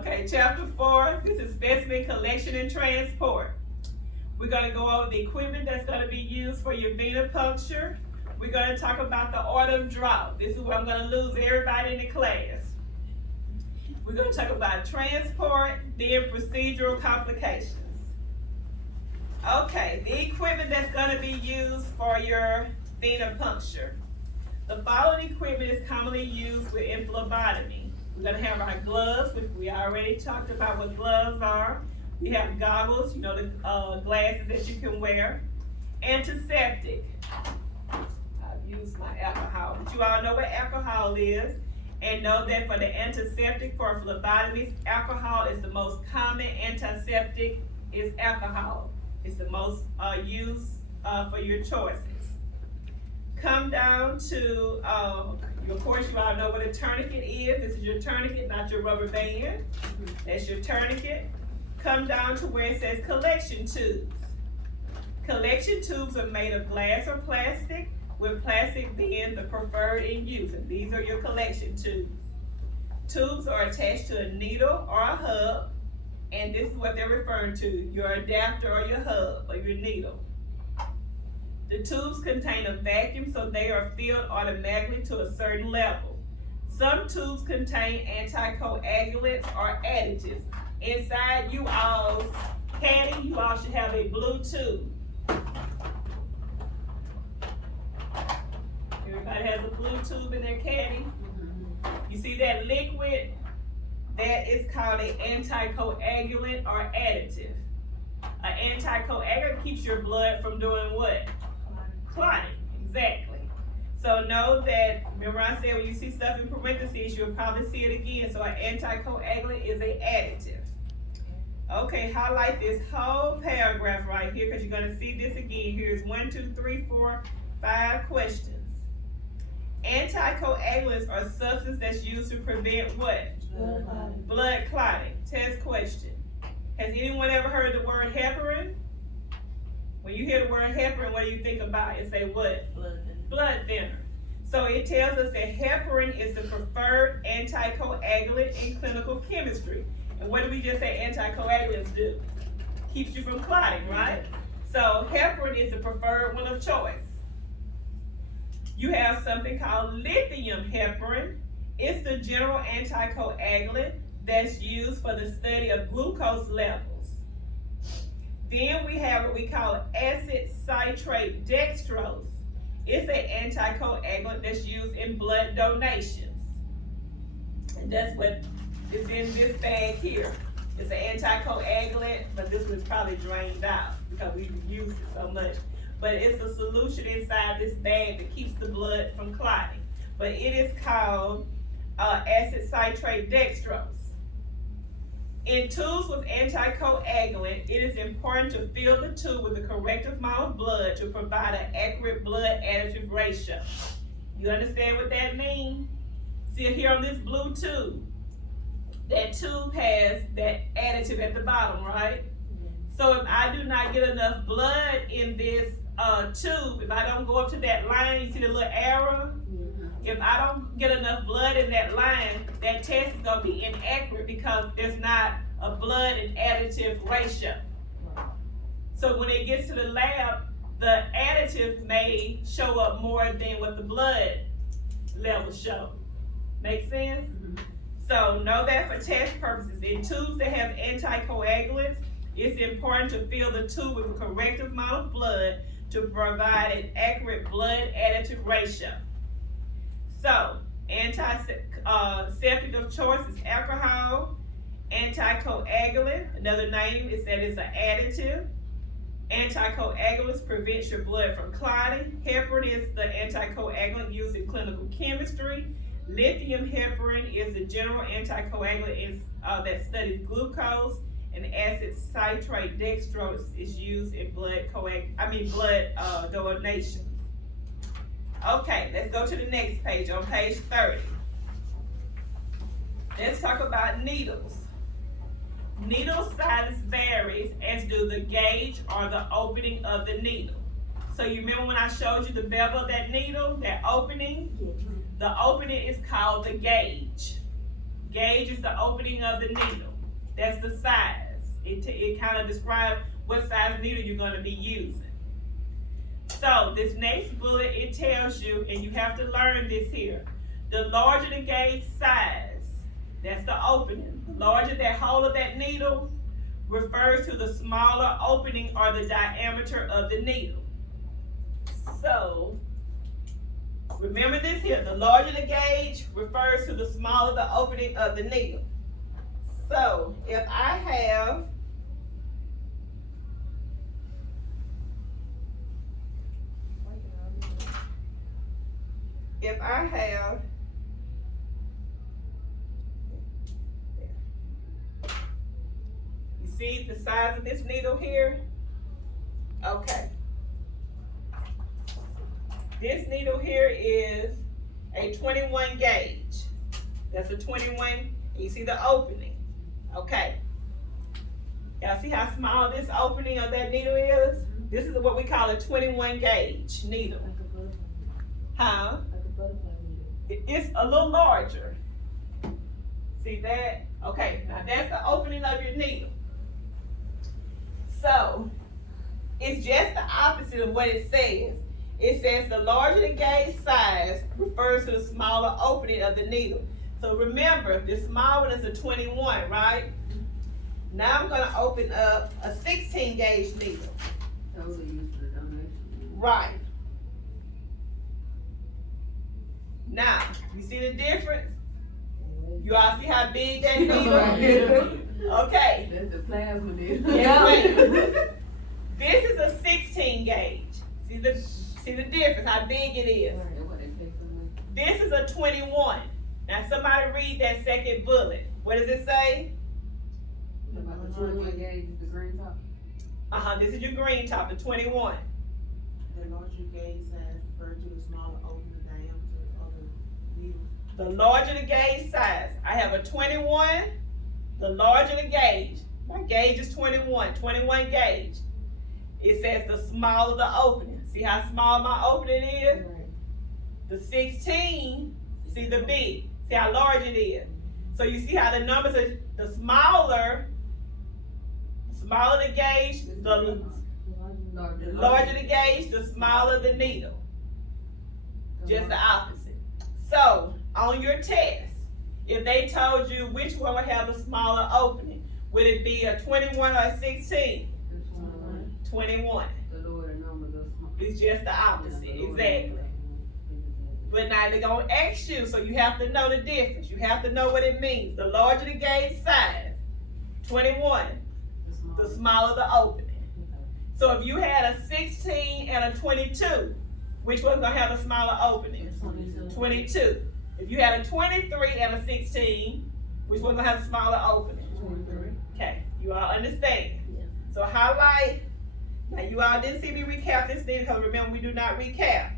Okay, chapter 4, this is specimen collection and transport. We're going to go over the equipment that's going to be used for your venipuncture. We're going to talk about the order of draw. This is where I'm going to lose everybody in the class. We're going to talk about transport, then procedural complications. Okay, the equipment that's going to be used for your venipuncture. The following equipment is commonly used within phlebotomy. We're going to have our gloves, which we already talked about what gloves are. We have goggles, you know, the glasses that you can wear. Antiseptic. I've used my alcohol, but you all know what alcohol is. And know that for the antiseptic for phlebotomies, alcohol is the most common antiseptic is alcohol. It's the most used for your choices. Come down to, of course, you all know what a tourniquet is. This is your tourniquet, not your rubber band. That's your tourniquet. Come down to where it says collection tubes. Collection tubes are made of glass or plastic, with plastic being the preferred in use. And these are your collection tubes. Tubes are attached to a needle or a hub, and this is what they're referring to, your adapter or your hub or your needle. The tubes contain a vacuum, so they are filled automatically to a certain level. Some tubes contain anticoagulants or additives. Inside you all's caddy, you all should have a blue tube. Everybody has a blue tube in their caddy. You see that liquid? That is called an anticoagulant or additive. An anticoagulant keeps your blood from doing what? Clotting, exactly. So know that, remember I said when you see stuff in parentheses, you'll probably see it again. So an anticoagulant is an additive. Okay, highlight this whole paragraph right here because you're going to see this again. Here's 1, 2, 3, 4, 5 questions. Anticoagulants are substances that's used to prevent what? Blood clotting. Blood clotting. Test question. Has anyone ever heard the word heparin? When you hear the word heparin, what do you think about? It say what? Blood thinner. Blood thinner. So it tells us that heparin is the preferred anticoagulant in clinical chemistry. And what did we just say anticoagulants do? Keeps you from clotting, right? So heparin is the preferred one of choice. You have something called lithium heparin. It's the general anticoagulant that's used for the study of glucose levels. Then we have what we call acid citrate dextrose. It's an anticoagulant that's used in blood donations. And that's what is in this bag here. It's an anticoagulant, but this was probably drained out because we've used it so much. But it's a solution inside this bag that keeps the blood from clotting. But it is called acid citrate dextrose. In tubes with anticoagulant, it is important to fill the tube with the correct amount of blood to provide an accurate blood additive ratio. You understand what that means? See it here on this blue tube. That tube has that additive at the bottom, right? So if I do not get enough blood in this tube, if I don't go up to that line, you see the little arrow? If I don't get enough blood in that line, that test is going to be inaccurate because there's not a blood and additive ratio. So when it gets to the lab, the additive may show up more than what the blood levels show. Make sense? So know that for test purposes, in tubes that have anticoagulants, it's important to fill the tube with the correct amount of blood to provide an accurate blood additive ratio. So, antiseptic of choice is alcohol. Anticoagulant, another name is that it's an additive. Anticoagulants prevent your blood from clotting. Heparin is the anticoagulant used in clinical chemistry. Lithium heparin is the general anticoagulant that studies glucose. And acid citrate dextrose is used in blood donations. Okay, let's go to the next page, on page 30. Let's talk about needles. Needle size varies, as do the gauge or the opening of the needle. So you remember when I showed you the bevel of that needle, that opening? The opening is called the gauge. Gauge is the opening of the needle. That's the size. It kind of describes what size needle you're going to be using. So this next bullet, it tells you, and you have to learn this here, the larger the gauge size, that's the opening. The larger that hole of that needle refers to the smaller opening or the diameter of the needle. So remember this here, the larger the gauge refers to the smaller the opening of the needle. So if I have you see the size of this needle here? Okay. This needle here is a 21 gauge. That's a 21, and you see the opening. Okay. Y'all see how small this opening of that needle is? This is what we call a 21 gauge needle. Huh? It's a little larger. See that? Okay, now that's the opening of your needle. So, it's just the opposite of what it says. It says the larger the gauge size refers to the smaller opening of the needle. So remember, this small one is a 21, right? Now I'm going to open up a 16 gauge needle. Those are used for the donation. Right. Now, you see the difference? You all see how big that needle is? Okay. That's the plasma needle. Yes, ma'am. This is a 16 gauge. See the difference, how big it is. This is a 21. Now somebody read that second bullet. What does it say? The 21 gauge is the green top. This is your green top, the 21. The larger gauge size refers to the smaller opening diameter of the needle. The larger the gauge size. I have a 21. The larger the gauge. My gauge is 21 gauge. It says the smaller the opening. See how small my opening is? The 16, see the big. See how large it is. So you see how the numbers are, the smaller the gauge, the larger the gauge, the smaller the needle. Just the opposite. So, on your test, if they told you which one would have the smaller opening, would it be a 21 or a 16? 21. The lower the number, the smaller. It's just the opposite, exactly. But now they're gonna ask you, so you have to know the difference. You have to know what it means. The larger the gauge size, 21, the smaller the opening. So if you had a 16 and a 22, which one's gonna have the smaller opening? 22. If you had a 23 and a 16, which one's gonna have the smaller opening? 23. Okay, you all understand? So highlight. Now you all didn't see me recap this thing because remember we do not recap.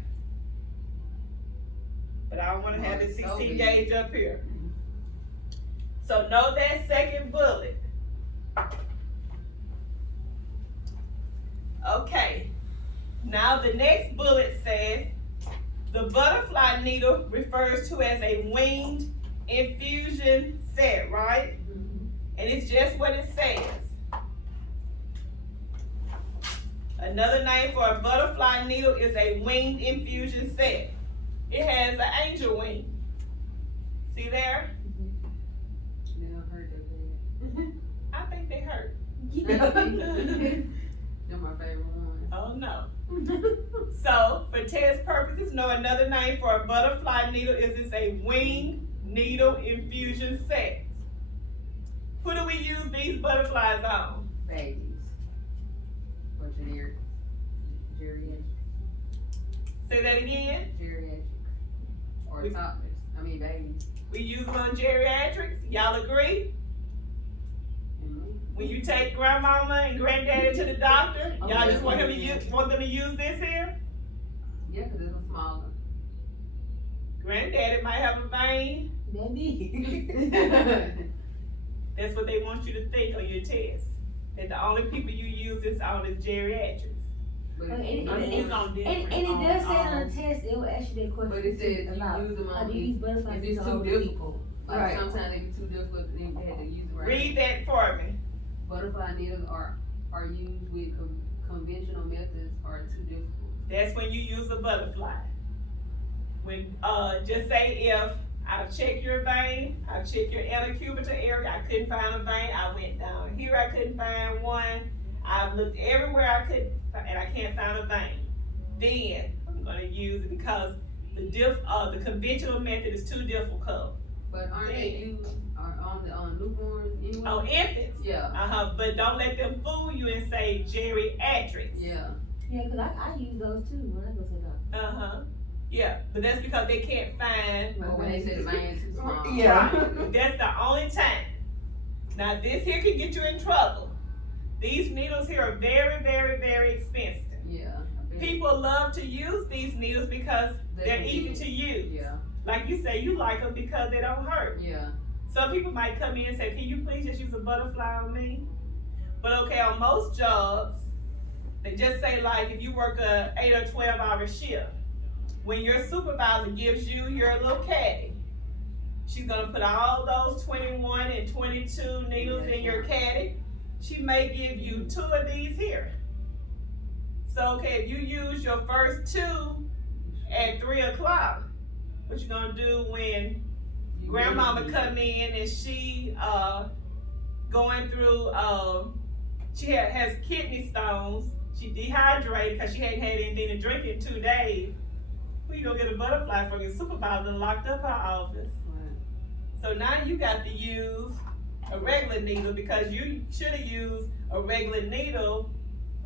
But I don't want to have this 16 gauge up here. So know that second bullet. Okay. Now the next bullet says the butterfly needle refers to as a winged infusion set, right? And it's just what it says. Another name for a butterfly needle is a winged infusion set. It has an angel wing. See there? They don't hurt that bad. I think they hurt. They're my favorite ones. Oh no. So, for test purposes, know another name for a butterfly needle is a winged needle infusion set. Who do we use these butterflies on? Babies. Or geriatric. Say that again. Geriatric. Or toddlers. I mean babies. We use them on geriatrics. Y'all agree? When you take grandmama and granddaddy to the doctor, y'all just want them to use this here? Yeah, because it's a smaller. Granddaddy might have a vein. Maybe. That's what they want you to think on your test. That the only people you use this on is geriatrics. But And it, it does say on the test, it will ask you that question. but it says a lot. you use them How on do you use butterflies if it's on too older difficult. people? Like Right. sometimes they be too difficult, then they had to use it right. Read that for me. Butterfly needles are used with conventional methods are too difficult. That's when you use a butterfly. When, just say if I've checked your vein, I've checked your intercubital area, I couldn't find a vein, I went down here, I couldn't find one, I've looked everywhere I could, and I can't find a vein. Then, I'm gonna use it because the conventional method is too difficult. But aren't they used on the newborns anyway? On infants. Yeah. But don't let them fool you and say geriatrics. Yeah. Yeah, cause I use those too when I go to the doctor. Yeah, but that's because they can't find. Or when they say the vein too small. Right. That's the only time. Now this here can get you in trouble. These needles here are very, very, very expensive. Yeah. People love to use these needles because they're easy to use. Yeah. Like you say, you like them because they don't hurt. Yeah. Some people might come in and say, can you please just use a butterfly on me? But okay, on most jobs, they just say like if you work a 8 or 12 hour shift, when your supervisor gives you your little caddy, she's gonna put all those 21 and 22 needles in your caddy. She may give you 2 of these here. So okay, if you use your first 2 at 3 o'clock, what you gonna do when grandmama come in and she going through she has kidney stones, she dehydrated because she hadn't had anything to drink in 2 days. Who you gonna get a butterfly from? Your supervisor locked up her office. Right. So now you got to use a regular needle because you should have used a regular needle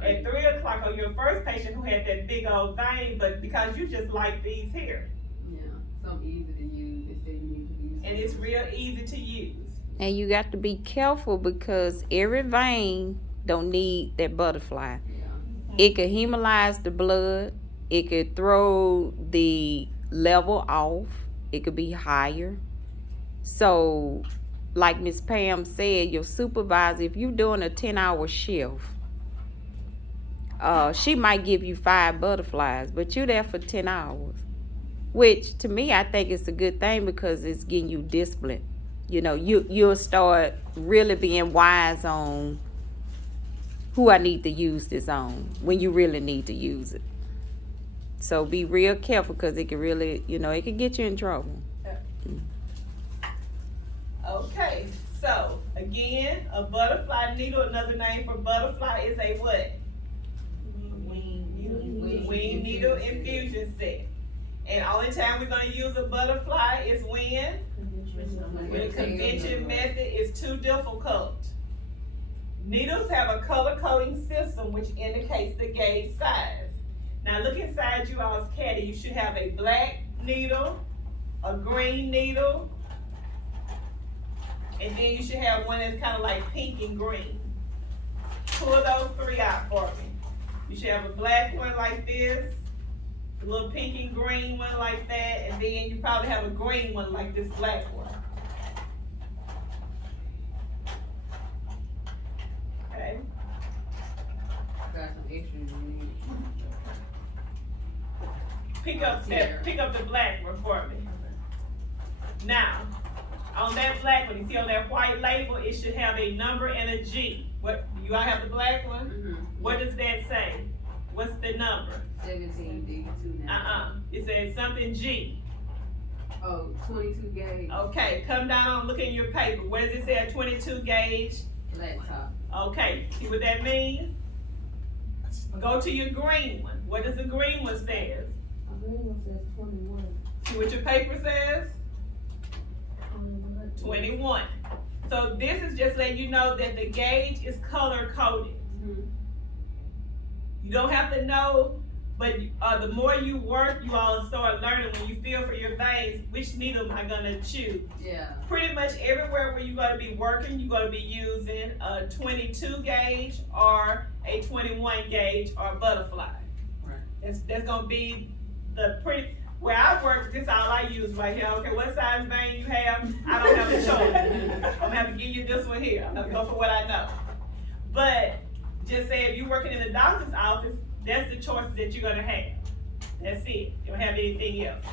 at 3 o'clock on your first patient who had that big old vein, but because you just like these here. Yeah. Some easy to use instead you need to use. And it's real easy to use. And you got to be careful because every vein don't need that butterfly. Yeah. It could hemolyze the blood. It could throw the level off. It could be higher. So, like Miss Pam said, your supervisor, if you're doing a 10-hour shift, she might give you 5 butterflies, but you're there for 10 hours. Which, to me, I think it's a good thing because it's getting you disciplined. You know, you'll start really being wise on who I need to use this on when you really need to use it. So be real careful because it can really, it can get you in trouble. Okay, so again, a butterfly needle, another name for butterfly is a what? Wing needle infusion set. And only time we're gonna use a butterfly is when the convention method is too difficult. Needles have a color coding system which indicates the gauge size. Now look inside you all's caddy. You should have a black needle, a green needle, and then you should have one that's kind of like pink and green. Pull those 3 out for me. You should have a black one like this, a little pink and green one like that, and then you probably have a green one like this black one. Okay. Got some extras you need. Pick up the black one for me. Now, on that black one, you see on that white label, it should have a number and a G. What, you all have the black one? Mm-hmm. What does that say? What's the number? 17D2 now. It says something G. Oh, 22 gauge. Okay, come down and look in your paper. What does it say at 22 gauge? Flat top. Okay, see what that means? Go to your green one. What does the green one says? My green one says 21. See what your paper says? 21. So this is just letting you know that the gauge is color coded. Mm-hmm. You don't have to know, but the more you work, you all start learning when you feel for your veins, which needle am I gonna choose? Yeah. Pretty much everywhere where you're gonna be working, you're gonna be using a 22 gauge or a 21 gauge or butterfly. Right. That's gonna be the pretty. Where I work, this is all I use right here. Okay, what size vein you have, I don't have a choice. I'm gonna have to give you this one here. I'm gonna go for what I know. But just say if you're working in the doctor's office, that's the choices that you're gonna have. That's it. You don't have anything else.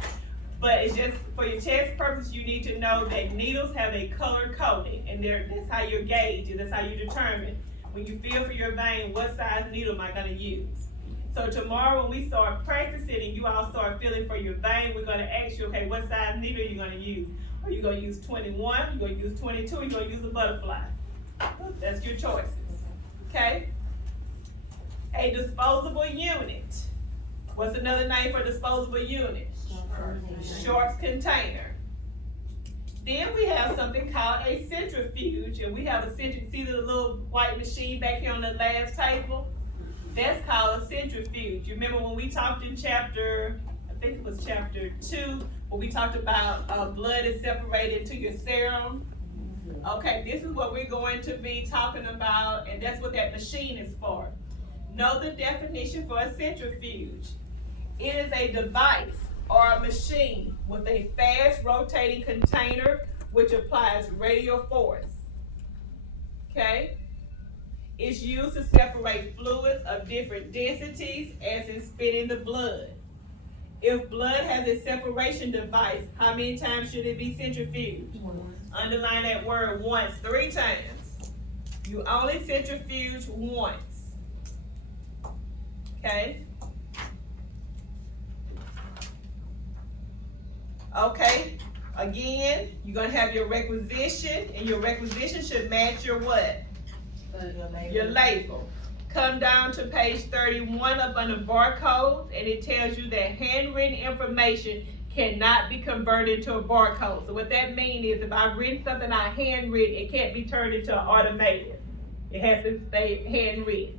But it's just, for your test purpose, you need to know that needles have a color coding, and that's how you gauge, and that's how you determine, when you feel for your vein, what size needle am I gonna use. So tomorrow when we start practicing and you all start feeling for your vein, we're gonna ask you, okay, what size needle are you gonna use? Are you gonna use 21, are you gonna use 22, or you gonna use a butterfly? That's your choices, okay? A disposable unit. What's another name for disposable unit? Sharps container. Then we have something called a centrifuge, and we have a centrifuge. See the little white machine back here on the last table? That's called a centrifuge. You remember when we talked in chapter, I think it was chapter 2, when we talked about blood is separated to your serum? Okay, this is what we're going to be talking about, and that's what that machine is for. Know the definition for a centrifuge. It is a device or a machine with a fast rotating container which applies radial force. Okay? It's used to separate fluids of different densities as in spitting the blood. If blood has a separation device, how many times should it be centrifuged? Once. Underline that word once, 3 times. You only centrifuge once. Okay? Okay, again, you're gonna have your requisition, and your requisition should match your what? Your label. Come down to page 31 up under barcodes, and it tells you that handwritten information cannot be converted to a barcode. So what that means is if I've written something out handwritten, it can't be turned into an automated. It has to stay handwritten.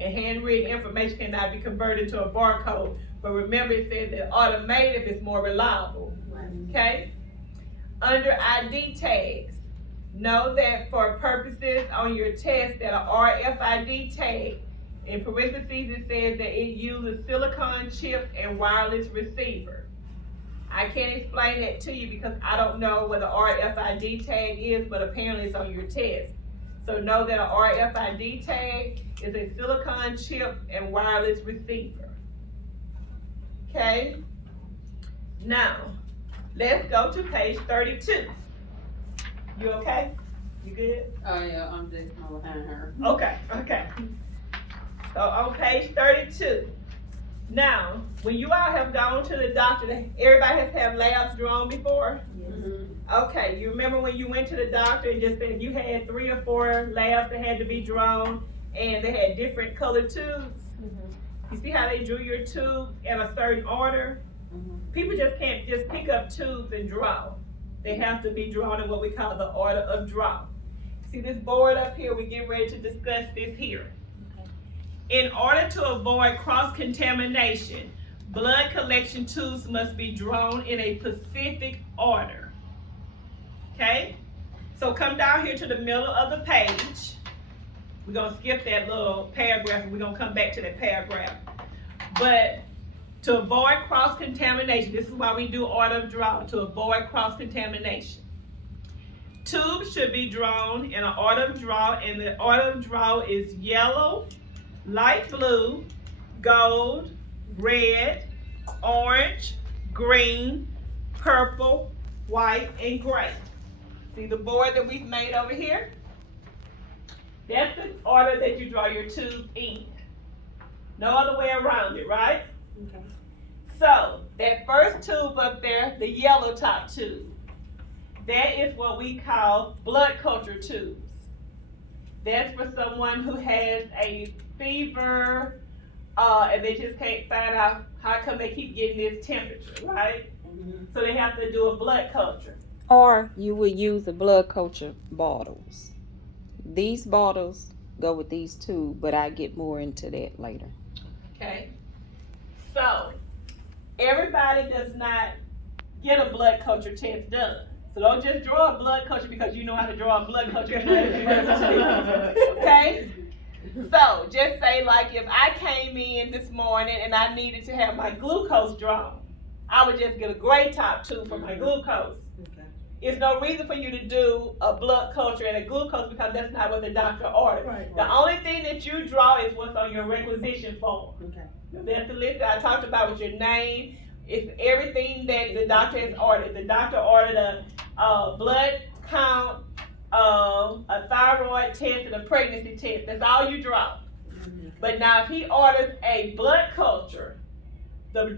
And handwritten information cannot be converted to a barcode. But remember, it says that automated is more reliable. Okay? Under ID tags, know that for purposes on your test that an RFID tag, in parentheses it says that it uses silicon chips and wireless receiver. I can't explain that to you because I don't know what an RFID tag is, but apparently it's on your test. So know that an RFID tag is a silicon chip and wireless receiver. Okay? Now, let's go to page 32. You okay? You good? Oh, yeah, I'm just behind her. Okay. So on page 32. Now, when you all have gone to the doctor, everybody has had labs drawn before? Okay, you remember when you went to the doctor and just said you had 3 or 4 labs that had to be drawn and they had different colored tubes? You see how they drew your tubes in a certain order? People just can't just pick up tubes and draw. They have to be drawn in what we call the order of draw. See this board up here? We get ready to discuss this here. In order to avoid cross-contamination, blood collection tubes must be drawn in a specific order. Okay? So come down here to the middle of the page. We're going to skip that little paragraph and we're going to come back to that paragraph. But to avoid cross-contamination, this is why we do order of draw, to avoid cross-contamination. Tubes should be drawn in an order of draw, and the order of draw is yellow, light blue, gold, red, orange, green, purple, white, and gray. See the board that we've made over here? That's the order that you draw your tube in. No other way around it, right? Okay. So, that first tube up there, the yellow top tube, that is what we call blood culture tubes. That's for someone who has a fever, and they just can't find out how come they keep getting this temperature, right? So they have to do a blood culture. Or you would use the blood culture bottles. These bottles go with these too, but I get more into that later. Okay? So, everybody does not get a blood culture test done. So don't just draw a blood culture because you know how to draw a blood culture. Okay? So, just say like if I came in this morning and I needed to have my glucose drawn, I would just get a gray top tube for my glucose. Okay. There's no reason for you to do a blood culture and a glucose because that's not what the doctor ordered. Right. The only thing that you draw is what's on your requisition form. Okay. That's the list that I talked about with your name, It's everything that the doctor has ordered. The doctor ordered a blood count, a thyroid test, and a pregnancy test. That's all you draw. But now if he orders a blood culture, the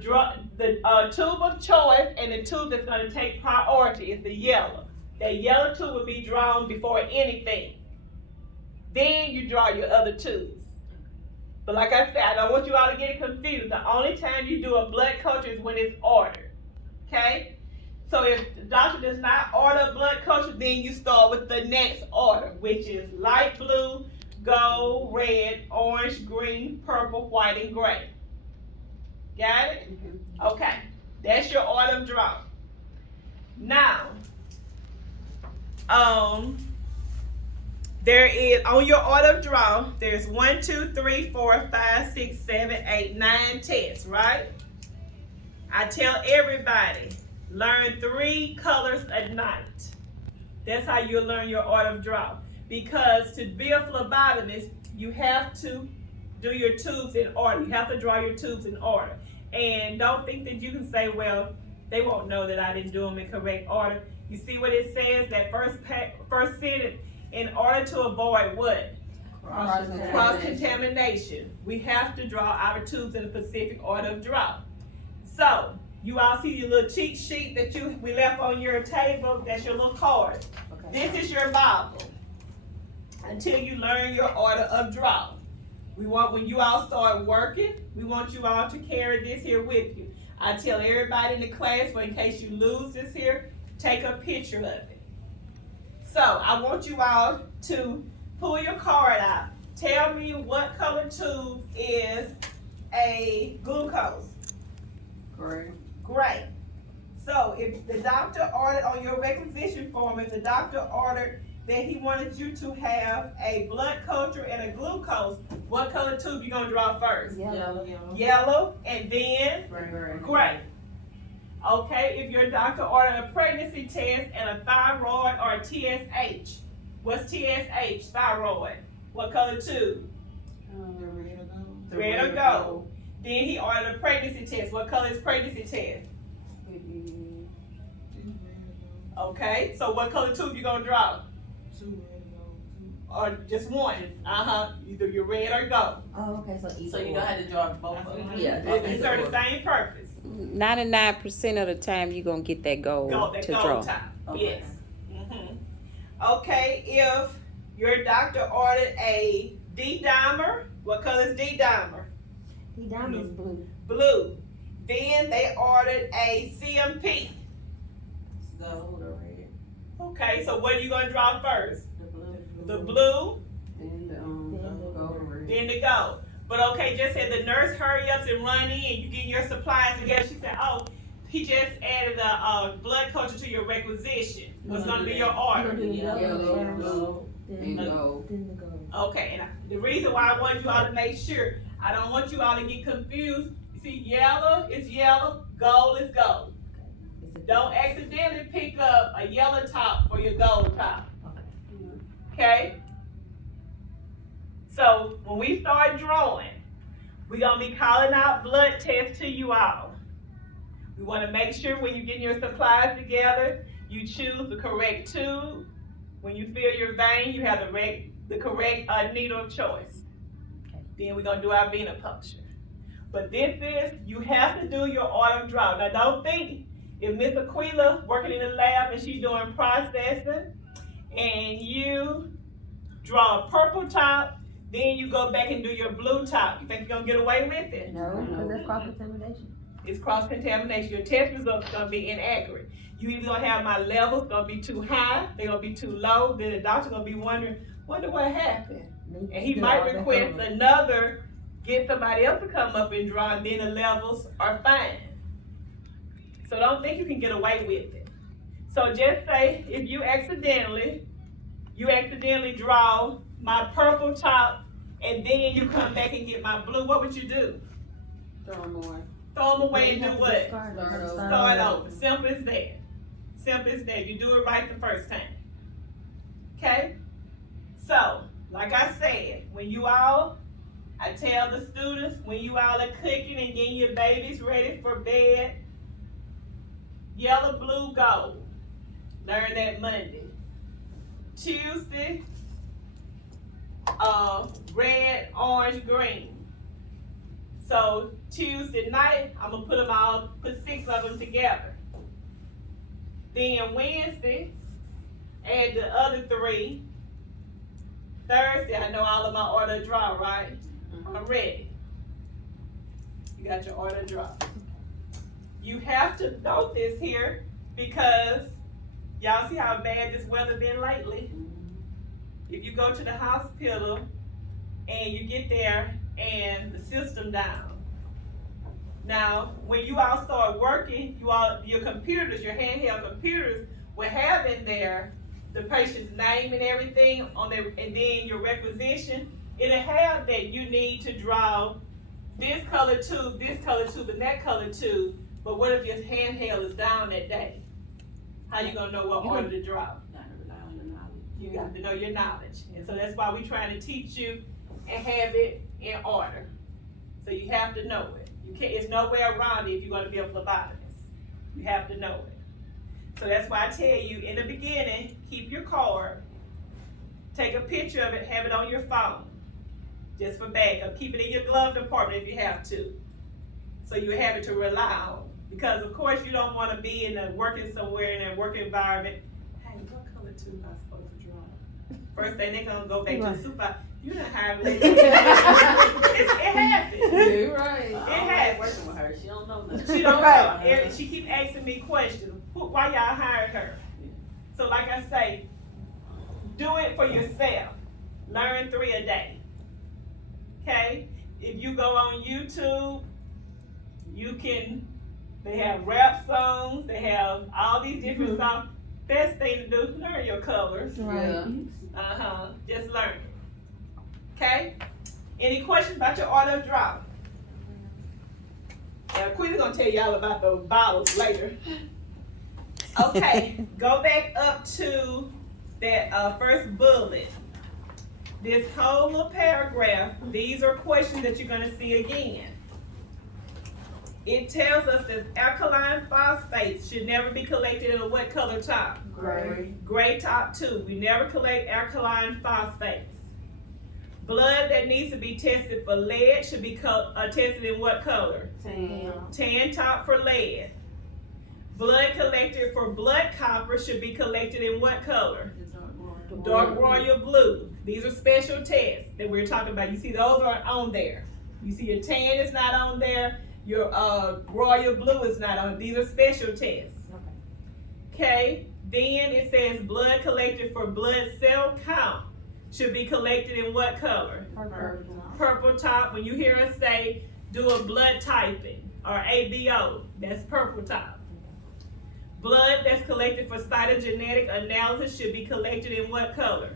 tube of choice and the tube that's going to take priority is the yellow. That yellow tube will be drawn before anything. Then you draw your other tubes. But like I said, I don't want you all to get it confused. The only time you do a blood culture is when it's ordered. Okay? So if the doctor does not order a blood culture, then you start with the next order, which is light blue, gold, red, orange, green, purple, white, and gray. Got it? Okay. That's your order of draw. Now, there is, on your order of draw, there's 1, 2, 3, 4, 5, 6, 7, 8, 9 tests, right? I tell everybody, learn 3 colors a night. That's how you learn your order of draw. Because to be a phlebotomist, you have to do your tubes in order. You have to draw your tubes in order. And don't think that you can say, well, they won't know that I didn't do them in correct order. You see what it says, that first sentence, in order to avoid what? Cross-contamination. We have to draw our tubes in a specific order of draw. So, you all see your little cheat sheet that we left on your table. That's your little card. Okay. This is your Bible. Until you learn your order of draw. We want, when you all start working, we want you all to carry this here with you. I tell everybody in the class, for in case you lose this here, take a picture of it. So I want you all to pull your card out. Tell me what color tube is a glucose. Great. So if the doctor ordered on your requisition form, if the doctor ordered that he wanted you to have a blood culture and a glucose, what color tube you gonna draw first? Yellow. Yellow, and then gray. Okay, if your doctor ordered a pregnancy test and a thyroid or a TSH, what's TSH? Thyroid. What color tube? Red or gold. Then he ordered a pregnancy test. What color is pregnancy test? Okay, so what color tube you gonna draw? Or just one? Either you're red or gold. Oh, okay, So you don't have to draw both of them. Yeah. They serve the same purpose. 99% of the time you gonna get that gold That to gold draw. top. Okay. Yes. Okay, if your doctor ordered a D-dimer, what color is D-dimer? The diamond is blue. Blue. Then they ordered a CMP. Gold or red. Okay, so what are you gonna draw first? The blue. The blue, And gold or red. then the gold. But okay, just said the nurse hurry up and run in, you get your supplies together. She said, oh, he just added a blood culture to your requisition. What's gonna be your order? Yellow, blue, and Then gold. the gold. Okay, and the reason why I want you all to make sure, I don't want you all to get confused. You see, yellow is yellow, gold is gold. Don't accidentally pick up a yellow top for your gold top. Okay? So when we start drawing, we're gonna be calling out blood tests to you all. We wanna make sure when you're getting your supplies together, you choose the correct tube. When you fill your vein, you have the correct needle of choice. Then we're gonna do our venipuncture. But this is, you have to do your order of draw. Now don't think, if Miss Aquila working in the lab and she's doing processing, and you draw a purple top, then you go back and do your blue top. You think you're gonna get away with it? No, because that's cross-contamination. It's cross-contamination. Your test results gonna be inaccurate. You either gonna have my levels gonna be too high, they're gonna be too low, then the doctor gonna be wonder what happened. And he might request get somebody else to come up and draw, and then the levels are fine. So don't think you can get away with it. So just say if you accidentally draw my purple top, and then you come back and get my blue, what would you do? Throw them away. Throw them away and do what? Start over. Start over. Simple as that. Simple as that. You do it right the first time. Okay? So, like I said, I tell the students, when you all are cooking and getting your babies ready for bed, yellow, blue, gold. Learn that Monday. Tuesday, red, orange, green. So Tuesday night, I'm gonna put 6 of them together. Then Wednesday, add the other 3. Thursday, I know all of my order draw, right? I'm ready. You got your order draw. You have to note this here because y'all see how bad this weather been lately? If you go to the hospital and you get there and the system down. Now, when you all start working, your computers, your handheld computers will have in there the patient's name and everything on there, and then your requisition. It'll have that you need to draw this color tube, and that color tube. But what if your handheld is down that day? How you gonna know what order to draw? You got to know your knowledge. And so that's why we're trying to teach you and have it in order. So you have to know it. You can't, it's no way around it if you're gonna be a phlebotomist. You have to know it. So that's why I tell you in the beginning, keep your card, take a picture of it, have it on your phone, just for backup. Keep it in your glove compartment if you have to. So you have it to rely on. Because of course you don't want to be working somewhere in a work environment. Hey, what color tube am I supposed to draw? First thing they're gonna go back to the super. You done hired me. It happens. You're right. It happens. Working with her, she don't know nothing. She don't know. She keep asking me questions. Why y'all hired her? So like I say, do it for yourself. Learn 3 a day. Okay? If you go on YouTube, they have rap songs, they have all these different songs. Best thing to do, learn your colors. Right. Just learn it. Okay? Any questions about your order of draw? Queen's gonna tell y'all about those bottles later. Okay, go back up to that first bullet. This whole little paragraph, these are questions that you're gonna see again. It tells us that alkaline phosphates should never be collected in a what color top? Gray. Gray top too. We never collect alkaline phosphates. Blood that needs to be tested for lead should be tested in what color? Tan top for lead. Blood collected for blood copper should be collected in what color? Dark royal blue. These are special tests that we're talking about. You see those aren't on there. You see your tan is not on there. Your royal blue is not on. These are special tests. Okay. Then it says blood collected for blood cell count should be collected in what color? Purple top. When you hear us say do a blood typing or ABO, that's purple top. Blood that's collected for cytogenetic analysis should be collected in what color?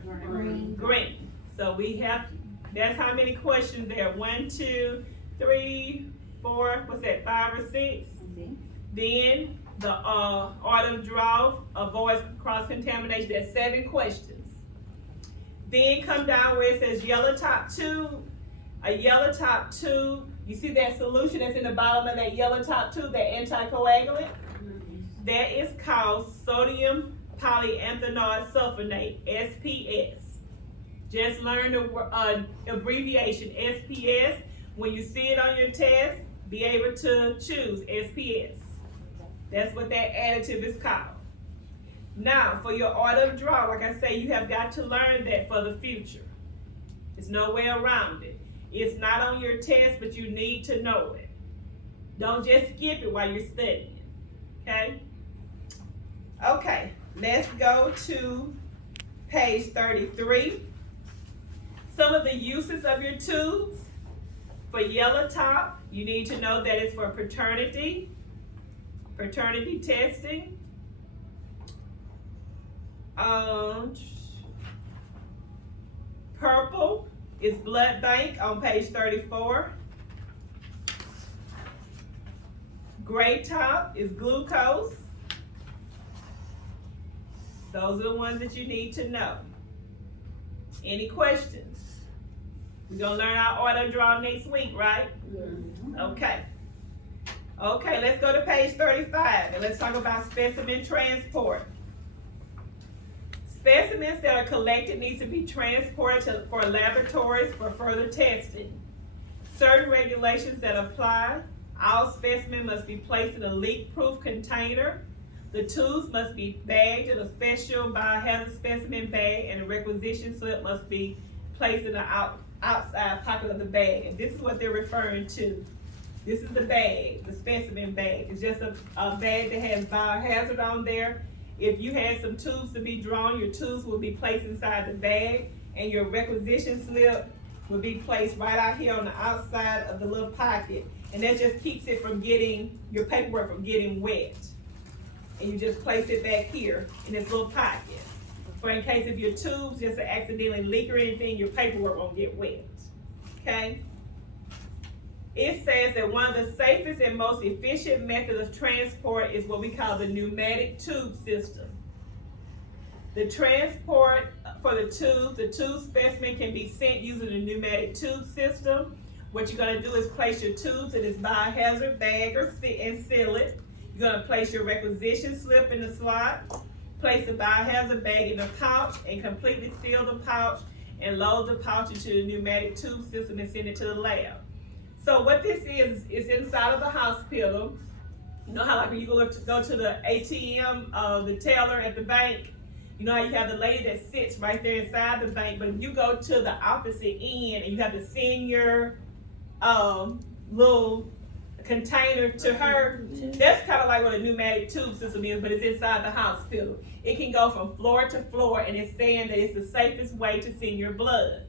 Green. So we have, that's how many questions there? 1, 2, 3, 4, what's that, 5 or 6? Then the order of draw avoids cross-contamination. That's 7 questions. Then come down where it says yellow top tube. A yellow top tube, you see that solution that's in the bottom of that yellow top tube, that anticoagulant? That is called sodium polyethylene sulfonate, SPS. Just learn the abbreviation, SPS. When you see it on your test, be able to choose SPS. That's what that additive is called. Now, for your order of draw, like I say, you have got to learn that for the future. There's no way around it. It's not on your test, but you need to know it. Don't just skip it while you're studying, okay? Okay, let's go to page 33. Some of the uses of your tubes. For yellow top, you need to know that it's for paternity testing. Purple is blood bank on page 34. Gray top is glucose. Those are the ones that you need to know. Any questions? We're gonna learn our order draw next week, right? Okay. Okay, let's go to page 35 and let's talk about specimen transport. Specimens that are collected need to be transported for laboratories for further testing. Certain regulations that apply. All specimens must be placed in a leak-proof container. The tubes must be bagged in a special biohazard specimen bag, and a requisition slip must be placed in the outside pocket of the bag. And this is what they're referring to. This is the bag, the specimen bag. It's just a bag that has biohazard on there. If you had some tubes to be drawn, your tubes will be placed inside the bag, and your requisition slip will be placed right out here on the outside of the little pocket. And that just keeps it from getting, your paperwork from getting wet. And you just place it back here in this little pocket. For in case if your tubes just accidentally leak or anything, your paperwork won't get wet. Okay? It says that one of the safest and most efficient methods of transport is what we call the pneumatic tube system. The transport for the tube specimen can be sent using the pneumatic tube system. What you're gonna do is place your tubes in this biohazard bag and seal it. You're gonna place your requisition slip in the slot, place the biohazard bag in the pouch, and completely seal the pouch and load the pouch into the pneumatic tube system and send it to the lab. So what this is inside of the hospital. You know how like when you go to the ATM, the teller at the bank, you know how you have the lady that sits right there inside the bank, but if you go to the opposite end and you have to send your little container to her, that's kind of like what a pneumatic tube system is, but it's inside the hospital. It can go from floor to floor, and it's saying that it's the safest way to send your blood.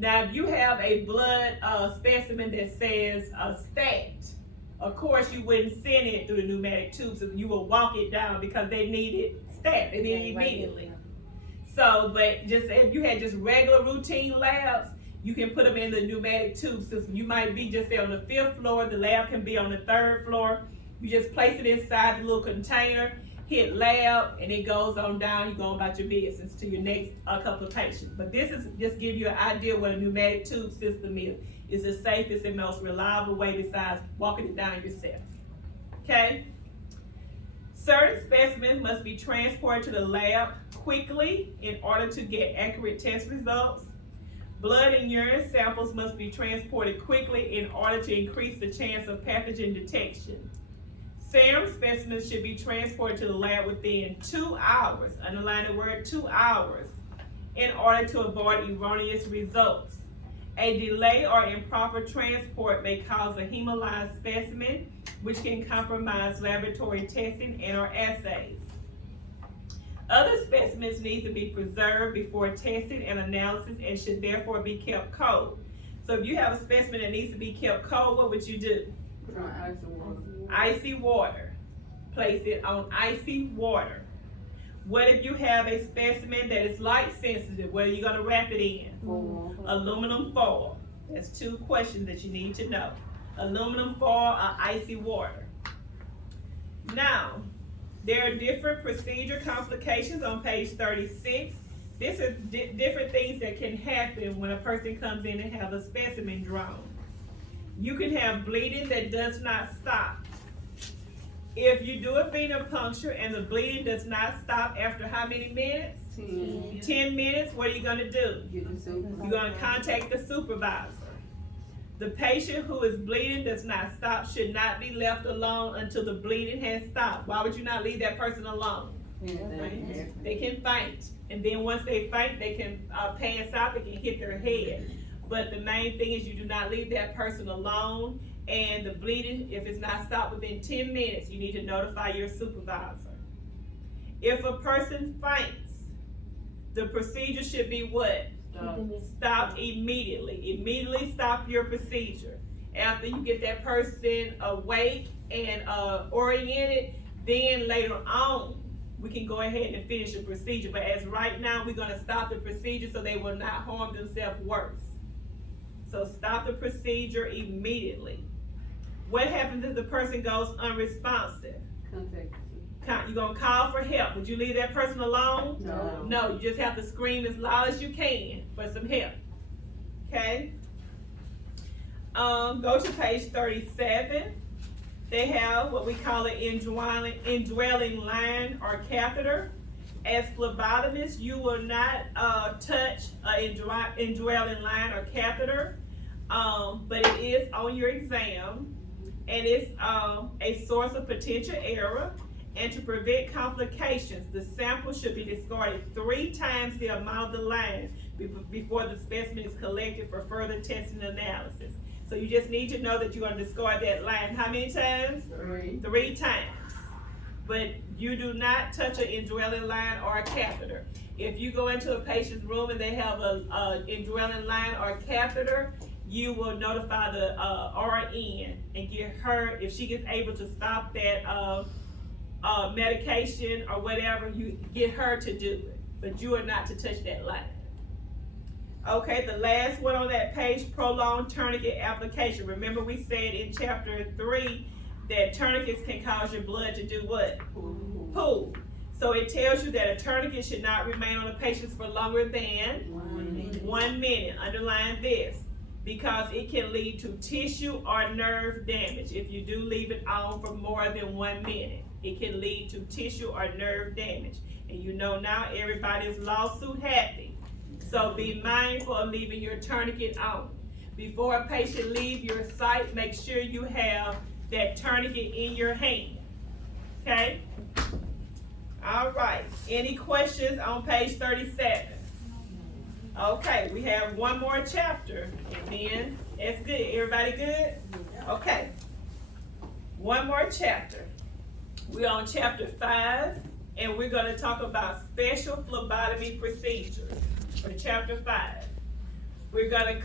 Now, if you have a blood specimen that says stat, of course you wouldn't send it through the pneumatic tube system. You will walk it down because they need it stat. They need it immediately. So, but just if you had just regular routine labs, you can put them in the pneumatic tube system. You might be just there on the 5th floor. The lab can be on the 3rd floor. You just place it inside the little container, hit lab, and it goes on down. You go about your business to your next couple of patients. But this is just give you an idea what a pneumatic tube system is. It's the safest and most reliable way besides walking it down yourself. Okay? Certain specimens must be transported to the lab quickly in order to get accurate test results. Blood and urine samples must be transported quickly in order to increase the chance of pathogen detection. Serum specimens should be transported to the lab within 2 hours, underline the word 2 hours, in order to avoid erroneous results. A delay or improper transport may cause a hemolyzed specimen, which can compromise laboratory testing and or assays. Other specimens need to be preserved before testing and analysis and should therefore be kept cold. So if you have a specimen that needs to be kept cold, what would you do? Icy water. Place it on icy water. What if you have a specimen that is light sensitive? What are you going to wrap it in? Aluminum foil. That's 2 questions that you need to know. Aluminum foil or icy water. Now, there are different procedure complications on page 36. This is different things that can happen when a person comes in and have a specimen drawn. You can have bleeding that does not stop. If you do a venipuncture and the bleeding does not stop after how many minutes? 10 minutes, what are you going to do? You're going to contact the supervisor. The patient who is bleeding does not stop should not be left alone until the bleeding has stopped. Why would you not leave that person alone? They can faint. And then once they faint, they can pass out, they can hit their head. But the main thing is you do not leave that person alone. And the bleeding, if it's not stopped within 10 minutes, you need to notify your supervisor. If a person faints, the procedure should be what? Stop immediately. Immediately stop your procedure. After you get that person awake and oriented, then later on, we can go ahead and finish the procedure. But as right now, we're going to stop the procedure so they will not harm themselves worse. So stop the procedure immediately. What happens if the person goes unresponsive? You're going to call for help. Would you leave that person alone? No. No, you just have to scream as loud as you can for some help. Okay? Go to page 37. They have what we call an indwelling line or catheter. As phlebotomists, you will not touch an indwelling line or catheter, but it is on your exam, and it's a source of potential error. And to prevent complications, the sample should be discarded 3 times the amount of the line before the specimen is collected for further testing and analysis. So you just need to know that you're gonna discard that line how many times? 3. 3 times. But you do not touch an indwelling line or a catheter. If you go into a patient's room and they have a indwelling line or a catheter, you will notify the RN and get her, if she gets able to stop that medication or whatever, you get her to do it, but you are not to touch that line. Okay, the last one on that page, prolonged tourniquet application. Remember we said in chapter 3 that tourniquets can cause your blood to do what? Pool. So it tells you that a tourniquet should not remain on a patient for longer than 1 minute. Underline this, because it can lead to tissue or nerve damage. If you do leave it on for more than 1 minute, it can lead to tissue or nerve damage. And you know now everybody's lawsuit happy. So be mindful of leaving your tourniquet on. Before a patient leave your site, make sure you have that tourniquet in your hand. Okay? All right. Any questions on page 37? Okay, we have one more chapter, and then that's good. Everybody good? Okay. One more chapter. We're on chapter 5, and we're going to talk about special phlebotomy procedures for chapter 5. We're going to